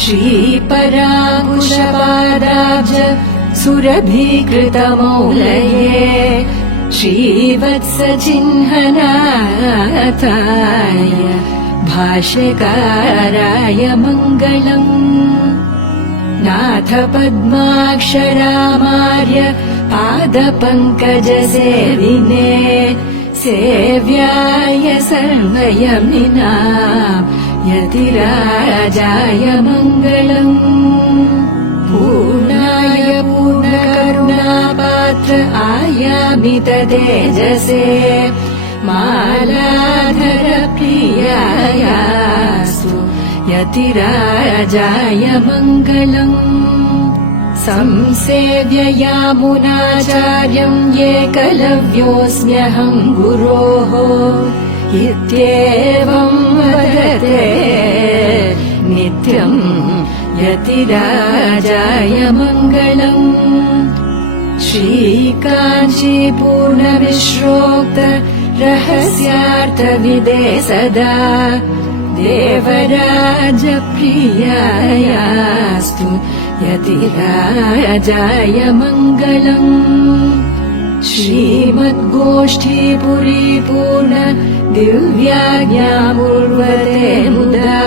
श्रीपराङ्कुशपादाब्ज सुरभीकृतमौलये श्रीवत्सचिह्ननाथाय भाष्यकाराय मङ्गलम्। नाथ पद्माक्षरामार्य पादपङ्कजसेविने सेव्याय सर्वयमिनाम् यतिराजाय मङ्गलम्। पूर्णाय पूर्णकरुणापात्र आयामित तेजसे मालाधर प्रियायास्तु यतिराजाय मङ्गलम्। संसेव्य यामुनाचार्यम् एकलव्योऽस्म्यहम् गुरोः इत्येवम् वदते नित्यम् यतिराजाय मङ्गलम्। श्रीकाञ्चीपूर्णविश्रोक्त रहस्यार्थविदे सदा देवराजप्रियायास्तु यतिराजाय मङ्गलम्। श्रीमद्गोष्ठीपुरी पूर्ण दिव्याज्ञामुर्वरे मुदा